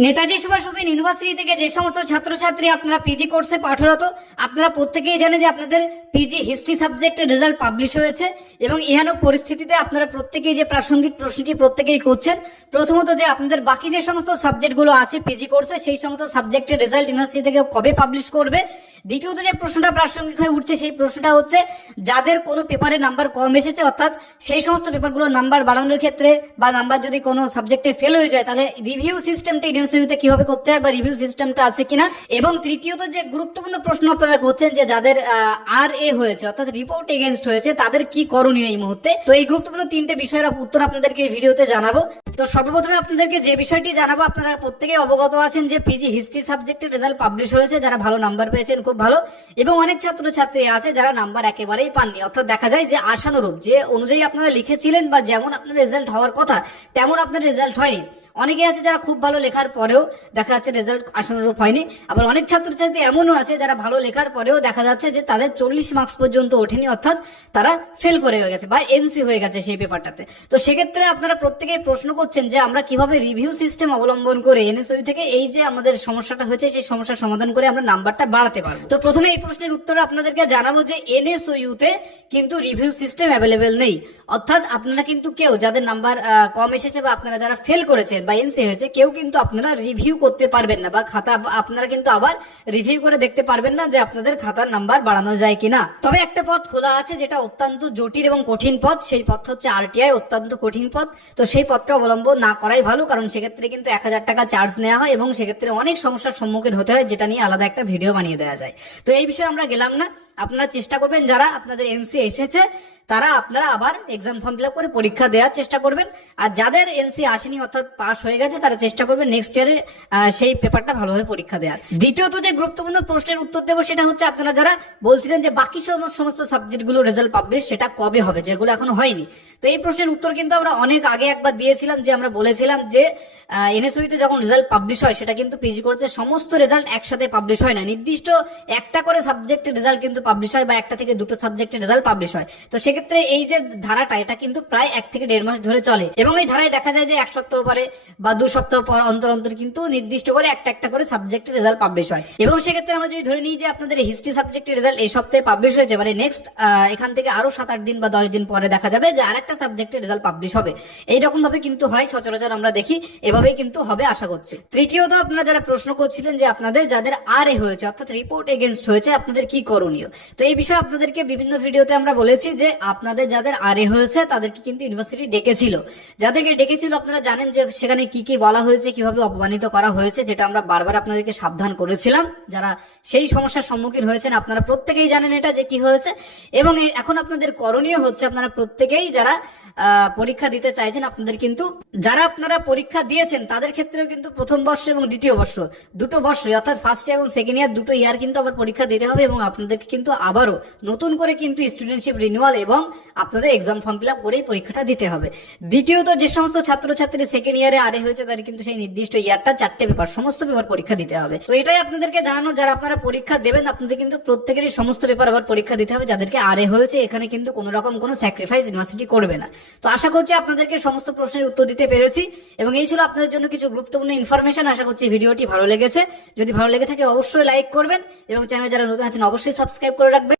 Netaji Subhash Subhash Chandra university থেকে যে সমস্ত ছাত্রছাত্রী আপনারা পিজি কোর্সে পাঠরত, আপনারা প্রত্যেকেই জানে যে আপনাদের পিজি হিস্ট্রি সাবজেক্টের রেজাল্ট পাবলিশ হয়েছে এবং ইহানো পরিস্থিতিতে আপনারা প্রত্যেকেই যে প্রাসঙ্গিক প্রশ্নটি প্রত্যেকেই করছেন প্রথমত যে আপনাদের বাকি যে সমস্ত সাবজেক্টগুলো আছে পিজি কোর্সে সেই সমস্ত সাবজেক্টের রেজাল্ট ইউনিভার্সিটি থেকে কবে পাবলিশ করবে দ্বিতীয়ত যে প্রশ্নটা প্রাসঙ্গিক হয়ে উঠছে, সেই প্রশ্নটা হচ্ছে, যাদের কোনো পেপারে নাম্বার কম এসেছে, অর্থাৎ সেই সমস্ত পেপারগুলোর নাম্বার বাড়ানোর ক্ষেত্রে বা নাম্বার যদি কোনো সাবজেক্টে ফেল হয়ে যায়, তাহলে রিভিউ সিস্টেমটা ইউনিভার্সিটিতে কীভাবে করতে হয় বা রিভিউ সিস্টেমটা আছে কিনা? এবং তৃতীয়ত যে গুরুত্বপূর্ণ প্রশ্ন আপনারা করছেন যে যাদের আর এ হয়েছে, অর্থাৎ রিপোর্ট এগেনস্ট হয়েছে, তাদের কি করণীয় এই মুহূর্তে? তো এই গুরুত্বপূর্ণ তিনটে বিষয়ের উত্তর আপনাদেরকে এই ভিডিওতে জানাব। তো সর্বপ্রথমে আপনাদেরকে যে বিষয়টি জানাব, আপনারা প্রত্যেকে অবগত আছেন যে পিজি হিস্ট্রি সাবজেক্টের রেজাল্ট পাবলিশ হয়েছে। যারা ভালো নাম্বার পেয়েছেন, খুব ভালো। এবং অনেক ছাত্রছাত্রী আছে যারা নাম্বার একেবারেই পাননি। অর্থাৎ দেখা যায় যে আশানুরূপ, যে অনুযায়ী আপনারা লিখেছিলেন বা যেমন আপনার রেজাল্ট হওয়ার কথা, তেমন আপনার রেজাল্ট হয়নি। অনেকে আছে যারা খুব ভালো লেখার পরেও দেখা যাচ্ছে রেজাল্ট আশানুরূপ হয়নি। আবার অনেক ছাত্রছাত্রী এমনও আছে যারা ভালো লেখার পরেও দেখা যাচ্ছে যে তাদের চল্লিশ মার্কস পর্যন্ত ওঠেনি, অর্থাৎ তারা ফেল করে হয়ে গেছে বা এনসি হয়ে গেছে সেই পেপারটাতে তো সেক্ষেত্রে আপনারা প্রত্যেকেই প্রশ্ন করছেন যে আমরা কীভাবে রিভিউ সিস্টেম অবলম্বন করে এনএসইউ থেকে এই যে আমাদের সমস্যাটা হয়েছে, সেই সমস্যার সমাধান করে আমরা নাম্বারটা বাড়াতে পারব। তো প্রথমে এই প্রশ্নের উত্তরে আপনাদেরকে জানাব যে এনএসইউ তে কিন্তু রিভিউ সিস্টেম অ্যাভেলেবেল নেই। অর্থাৎ আপনারা কিন্তু কেউ যাদের নাম্বার কম এসেছে বা আপনারা যারা ফেল করেছেন বা এনসি হয়েছে কেউ কিন্তু আপনারা রিভিউ করতে পারবেন না বা খাতা আপনারা কিন্তু আবার রিভিউ করে দেখতে পারবেন না যে আপনাদের খাতার নাম্বার বাড়ানো যায় কিনা। তবে একটা পথ খোলা আছে যেটা অত্যন্ত জটিল এবং কঠিন পথ, সেই পথ হচ্ছে আরটিআই অত্যন্ত কঠিন পথ। তো সেই পথটা অবলম্বন না করাই ভালো, কারণ সেক্ষেত্রে কিন্তু এক হাজার টাকা চার্জ নেওয়া হয় এবং সেক্ষেত্রে অনেক সমস্যার সম্মুখীন হতে হয়, যেটা নিয়ে আলাদা একটা ভিডিও বানিয়ে দেওয়া যায়। তো এই বিষয়ে আমরা গেলাম না। আপনারা চেষ্টা করবেন, যারা আপনাদের এনসি এসেছে তারা আপনারা আবার এক্সাম ফর্ম ফিল করে পরীক্ষা দেওয়ার চেষ্টা করবেন। আর যাদের এনসি আসেনি অর্থাৎ পাস হয়ে গেছে, তারা চেষ্টা করবেন নেক্সট ইয়ারে সেই পেপারটা ভালোভাবে পরীক্ষা দেওয়ার। দ্বিতীয়ত যে গুরুত্বপূর্ণ প্রশ্নের উত্তর দেবো, সেটা হচ্ছে আপনারা যারা বলছিলেন যে বাকি সমস্ত সাবজেক্টগুলো রেজাল্ট পাবলিশ সেটা কবে হবে? যেগুলো এখনও হয়নি। তো এই প্রশ্নের উত্তর কিন্তু আমরা অনেক আগে একবার দিয়েছিলাম, যে আমরা বলেছিলাম যে এনএসওইতে যখন রেজাল্ট পাবলিশ হয়, সেটা কিন্তু পিজি করছে সমস্ত রেজাল্ট একসাথে পাবলিশ হয় না। নির্দিষ্ট একটা করে সাবজেক্টের রেজাল্ট কিন্তু পাবলিশ হয় বা একটা থেকে দুটো সাবজেক্টের রেজাল্ট পাবলিশ হয়। তো সেক্ষেত্রে এই যে ধারাটা, এটা কিন্তু প্রায় এক থেকে দেড় মাস ধরে চলে। এবং এই ধারায় দেখা যায় যে এক সপ্তাহ পরে বা দু সপ্তাহ পর অন্তর অন্তর কিন্তু নির্দিষ্ট করে একটা একটা করে সাবজেক্টের রেজাল্ট পাবলিশ হয়। এবং সেক্ষেত্রে আমরা যদি ধরে নিই যে আপনাদের হিস্ট্রি সাবজেক্টের রেজাল্ট এই সপ্তাহে পাবলিশ হয়েছে মানে নেক্সট এখান থেকে আরও সাত আট দিন বা দশ দিন পরে দেখা যাবে যে আরেকটা সাবজেক্টের রেজাল্ট পাবলিশ হবে। এইরকম ভাবে কিন্তু হয়, সচরাচর আমরা দেখি, এভাবেই কিন্তু হবে আশা করছি। তৃতীয়ত আপনারা যারা প্রশ্ন করছিলেন যে আপনাদের যাদের আর এ হয়েছে, অর্থাৎ রিপোর্ট এগেনস্ট হয়েছে, আপনাদের কি করণীয়? তো এই বিষয়ে আপনাদেরকে বিভিন্ন ভিডিওতে আমরা বলেছি যে আপনাদের যাদের আরে হয়েছে, তাদেরকে কিন্তু ইউনিভার্সিটি ডেকেছিল। যাদেরকে ডেকেছিল, আপনারা জানেন যে সেখানে কি কি বলা হয়েছে, কীভাবে অপমানিত করা হয়েছে, যেটা আমরা বারবার আপনাদেরকে সাবধান করেছিলাম। যারা সেই সমস্যার সম্মুখীন হয়েছেন, আপনারা প্রত্যেকেই জানেন এটা যে কি হয়েছে। এবং এখন আপনাদের করণীয় হচ্ছে, আপনারা প্রত্যেকেই যারা পরীক্ষা দিতে চাইছেন আপনাদের কিন্তু যারা আপনারা পরীক্ষা দিয়েছেন, তাদের ক্ষেত্রেও কিন্তু প্রথম বর্ষ এবং দ্বিতীয় বর্ষ, দুটো বর্ষ অর্থাৎ ফার্স্ট ইয়ার এবং সেকেন্ড ইয়ার দুটো ইয়ার কিন্তু আবার পরীক্ষা দিতে হবে এবং আপনাদেরকে কিন্তু আবারও নতুন করে কিন্তু স্টুডেন্টশিপ রিনিউয়াল এবং আপনাদের এক্সাম ফর্ম ফিল আপ করেই পরীক্ষাটা দিতে হবে। দ্বিতীয়ত যে সমস্ত ছাত্রছাত্রী সেকেন্ড ইয়ারে আরে হয়েছে, তাদের কিন্তু সেই নির্দিষ্ট ইয়ারটা চারটে পেপার সমস্ত পেপার পরীক্ষা দিতে হবে। তো এটাই আপনাদেরকে জানানো, যারা আপনারা পরীক্ষা দেবেন, আপনাদের কিন্তু প্রত্যেকেরই সমস্ত পেপার আবার পরীক্ষা দিতে হবে, যাদেরকে আরে হয়েছে, এখানে কিন্তু কোনো রকম কোনো স্যাক্রিফাইস ইউনিভার্সিটি করবে না। তো আশা করছি আপনাদেরকে সমস্ত প্রশ্নের উত্তর দিতে পেরেছি এবং এই ছিল আপনাদের জন্য কিছু গুরুত্বপূর্ণ ইনফরমেশন আশা করছি ভিডিওটি ভালো লেগেছে। যদি ভালো লেগে থাকে অবশ্যই লাইক করবেন এবং চ্যানেল যারা নতুন আছেন অবশ্যই সাবস্ক্রাইব করে রাখবেন।